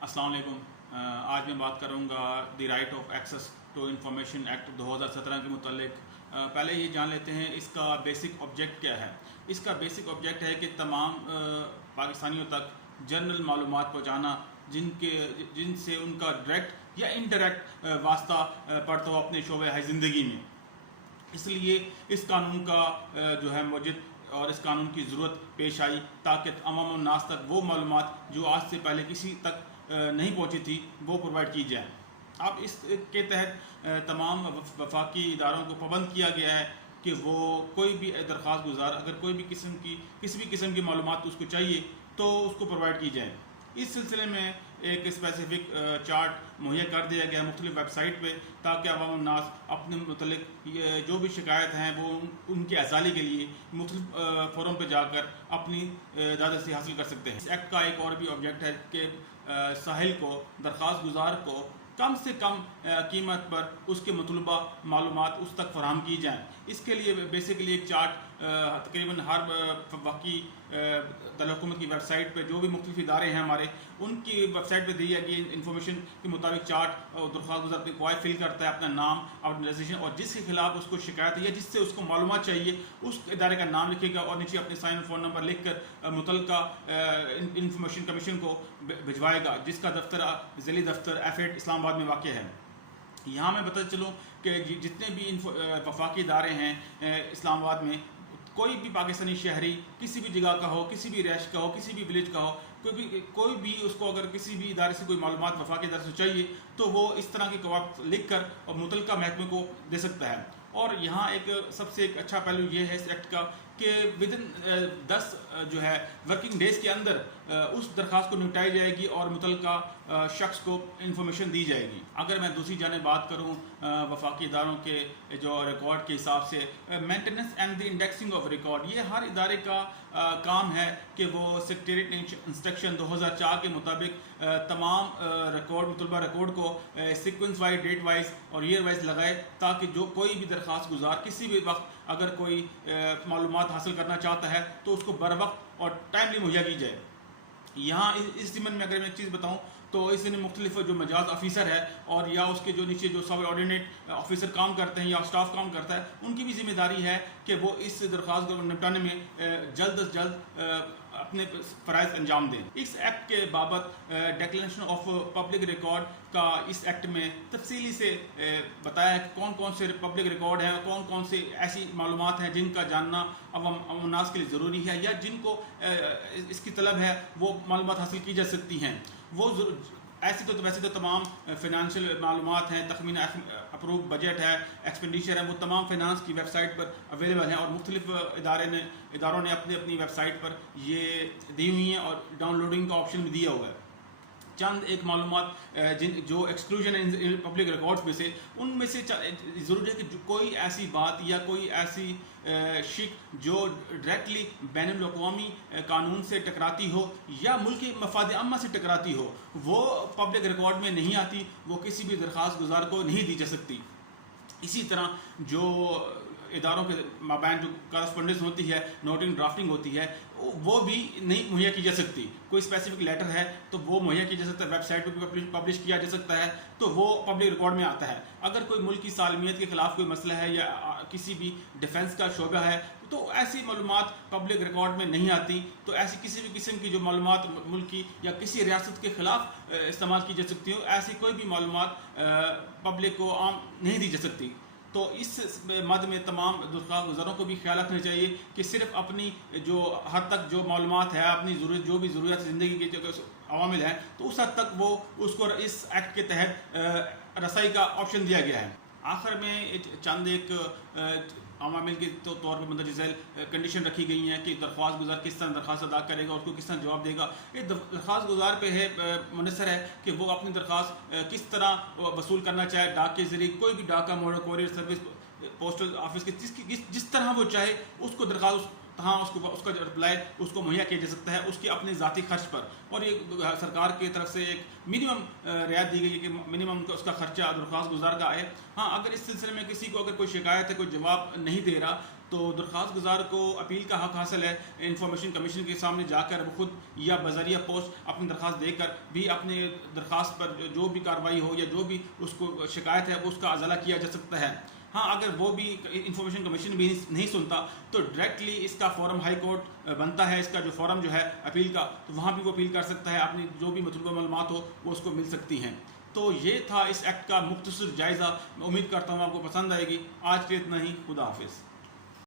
अस्सलाम वालेकुम। आज मैं बात करूँगा the right of access to information act 2017 के मुतालिक। पहले ये जान लेते हैं इसका बेसिक ऑब्जेक्ट क्या है। इसका बेसिक ऑब्जेक्ट है कि तमाम पाकिस्तानियों तक जनरल मालूमात पहुँचाना जिनसे उनका डायरेक्ट या इनडायरेक्ट वास्ता पड़ता हो अपने शोबे है ज़िंदगी में। इसलिए इस कानून का जो है मौजूद और इस कानून की ज़रूरत पेश आई ताकि अवाम नास तक वो मालूमात जो आज से पहले किसी तक नहीं पहुंची थी वो प्रोवाइड की जाए। अब इसके तहत तमाम वफाकी इदारों को पाबंद किया गया है कि वो कोई भी दरख्वास्त गुजार अगर कोई भी किसी भी किस्म की मालूमात उसको चाहिए तो उसको प्रोवाइड की जाए। इस सिलसिले में एक स्पेसिफिक चार्ट मुहैया कर दिया गया है मुख्तलिफ वेबसाइट पे ताकि अवाम नास अपने मतलब जो भी शिकायत हैं वो उनके अजाली के लिए मुख्तलिफ फोरम पे जाकर अपनी दादस्ती हासिल कर सकते हैं। इस एक्ट का एक और भी ऑब्जेक्ट है कि साहिल को दरख्वास्त गुजार को कम से कम कीमत पर उसके मतलूबा मालूमात उस तक फराहम की जाएँ। इसके लिए बेसिकली एक चार्ट तकरीबन हर वफ़ाकी दारुल-हुकूमत की वेबसाइट पर जो भी मुख्तलिफ इदारे हैं हमारे उनकी वेबसाइट पर दी गई इंफॉर्मेशन के मुताबिक चार्ट और दरख्वास्त गुजार अपनी क्वाय फिल करता है, अपना नाम ऑर्गेनाइजेशन और जिसके खिलाफ उसको शिकायत है या जिससे उसको मालूमात चाहिए उस इदारे का नाम लिखेगा और नीचे अपने साइन फ़ोन नंबर लिख कर मुतल्लिका इंफॉर्मेशन कमीशन को भिजवाएगा जिसका दफ्तर ज़िली दफ्तर F8 इस्लामाबाद में वाक़ है। यहाँ मैं बताते चलूँ कि जितने भी वफाकी इदारे हैं इस्लामाबाद में, कोई भी पाकिस्तानी शहरी किसी भी जगह का हो, किसी भी रैश का हो, किसी भी विलेज का हो, कोई भी उसको अगर किसी भी इदारे से कोई मालूमात वफाकी इदारे से चाहिए तो वो इस तरह के कवायद लिख कर और मुतल्लिका महकमे को दे सकता है। और यहाँ एक सबसे एक अच्छा पहलू ये है इस एक्ट का कि विदिन 10 जो है वर्किंग डेज़ के अंदर उस दरख्वास्त को निपटाई जाएगी और मुतल्लिका शख्स को इंफॉर्मेशन दी जाएगी। अगर मैं दूसरी जाने बात करूँ वफाकी इदारों के जो रिकॉर्ड के हिसाब से maintenance and the indexing of record, ये हर इदारे का काम है कि वो सेक्रेटेरिएट इंस्ट्रक्शन 2004 के मुताबिक तमाम रिकॉर्ड मतलूबा रिकॉर्ड को सीक्वेंस वाइज, डेट वाइज और ईयर वाइज लगाए ताकि जो कोई भी दरख्वास्त गुजार किसी भी वक्त अगर कोई मालूमात हासिल करना चाहता है तो उसको बर वक्त और टाइमली मुहैया की जाए। यहाँ इस ज़िम्मन में अगर मैं एक चीज़ बताऊँ तो इस दिन मुख्तलिफ जो मजाज ऑफिसर है और या उसके जो नीचे जो सब ऑर्डिनेट ऑफिसर काम करते हैं या स्टाफ काम करता है उनकी भी जिम्मेदारी है कि वो इस दरख्वास्त को निपटाने में जल्द अज जल्द अपने फ़राइज़ अंजाम दें। इस एक्ट के बाबत डिक्लेरेशन ऑफ पब्लिक रिकॉर्ड का इस एक्ट में तफसीली से बताया है कि कौन कौन से पब्लिक रिकॉर्ड हैं, कौन कौन से ऐसी मालूमात हैं जिनका जानना अवाम नास के लिए ज़रूरी है या जिनको इसकी तलब है वो मालूमात हासिल की जा सकती हैं। वो ऐसी तो वैसे तो तमाम फिनंशियल मालूमात हैं, तखमीना अप्रूव बजट है, एक्सपेंडिचर है, वो तमाम फिनांस की वेबसाइट पर अवेलेबल हैं और मुख्तलिफ इदारों ने अपनी अपनी वेबसाइट पर ये दी हुई हैं और डाउनलोडिंग का ऑप्शन भी दिया हुआ है। चंद एक मालूमात जो एक्सक्लूजन है पब्लिक रिकॉर्ड्स में से, उनमें से ज़रूरी है कि कोई ऐसी बात या कोई ऐसी शिक जो डायरेक्टली बैनुल अक़वामी कानून से टकराती हो या मुल्की मफाद अम्मा से टकराती हो वो पब्लिक रिकॉर्ड में नहीं आती, वो किसी भी दरख्वास्त गुजार को नहीं दी जा सकती। इसी तरह जो इदारों के माबैन जो करस्पॉन्डेंस होती है, नोटिंग ड्राफ्टिंग होती है, वो भी नहीं मुहैया की जा सकती। कोई स्पेसिफिक लेटर है तो वो मुहैया किया जा सकता है, वेबसाइट पर भी पब्लिश किया जा सकता है तो वो पब्लिक रिकॉर्ड में आता है। अगर कोई मुल्क की सालमियत के ख़िलाफ़ कोई मसला है या किसी भी डिफेंस का शोबा है तो ऐसी मालूमात पब्लिक रिकॉर्ड में नहीं आती। तो ऐसी किसी भी किस्म की जो मालूमात मुल्क की या किसी रियासत के ख़िलाफ़ इस्तेमाल की जा सकती हो, ऐसी कोई भी मालूमात पब्लिक को आम नहीं दी जा सकती। तो इस मद में तमाम दरख्वास्त गुजारों को भी ख्याल रखना चाहिए कि सिर्फ अपनी जो हद तक जो मालूमात है, अपनी ज़रूरत जो भी ज़रूरत ज़िंदगी के जो अवामिल हैं तो उस हद तक वो उसको इस एक्ट के तहत रसाई का ऑप्शन दिया गया है। आखिर में चंद एक अवामिल के तौर पर मंदरज झैल कंडीशन रखी गई हैं कि दरख्वास्त गुजार किस तरह दरख्वास्त अदा करेगा, उसको किस तरह जवाब देगा। ये दरख्वास्त गुजार पे है मुनसर है कि वो अपनी दरख्वास्त किस तरह वसूल करना चाहे, डाक के ज़रिए, कोई भी डाक का mode, courier service, postal office के जिस तरह वो चाहे उसको दरख्वास्त हाँ उसका रिप्लाई उसको मुहैया किया जा सकता है उसके अपने ज़ाती खर्च पर। और ये सरकार की तरफ से एक मिनिमम रियायत दी गई है कि मिनिमम उसका खर्चा दरख्वास्त गुजार का आए। हाँ, अगर इस सिलसिले में किसी को अगर कोई शिकायत है, कोई जवाब नहीं दे रहा तो दरख्वास्त गुजार को अपील का हक हासिल है इंफॉर्मेशन कमीशन के सामने जाकर वो खुद या बजरिया पोस्ट अपनी दरख्वास्त देकर भी अपने दरख्वास्त पर जो भी कार्रवाई हो या जो भी उसको शिकायत है उसका अजला किया जा सकता है। हाँ, अगर वो भी इंफॉर्मेशन कमीशन भी नहीं सुनता तो डायरेक्टली इसका फॉरम हाई कोर्ट बनता है, इसका जो फॉरम जो है अपील का, तो वहाँ भी वो अपील कर सकता है, अपनी जो भी मतलूबा मालूमात हो वो उसको मिल सकती हैं। तो ये था इस एक्ट का मुख्तसर जायज़ा। मैं उम्मीद करता हूँ आपको पसंद आएगी। आज के इतना ही, खुदा हाफिज़।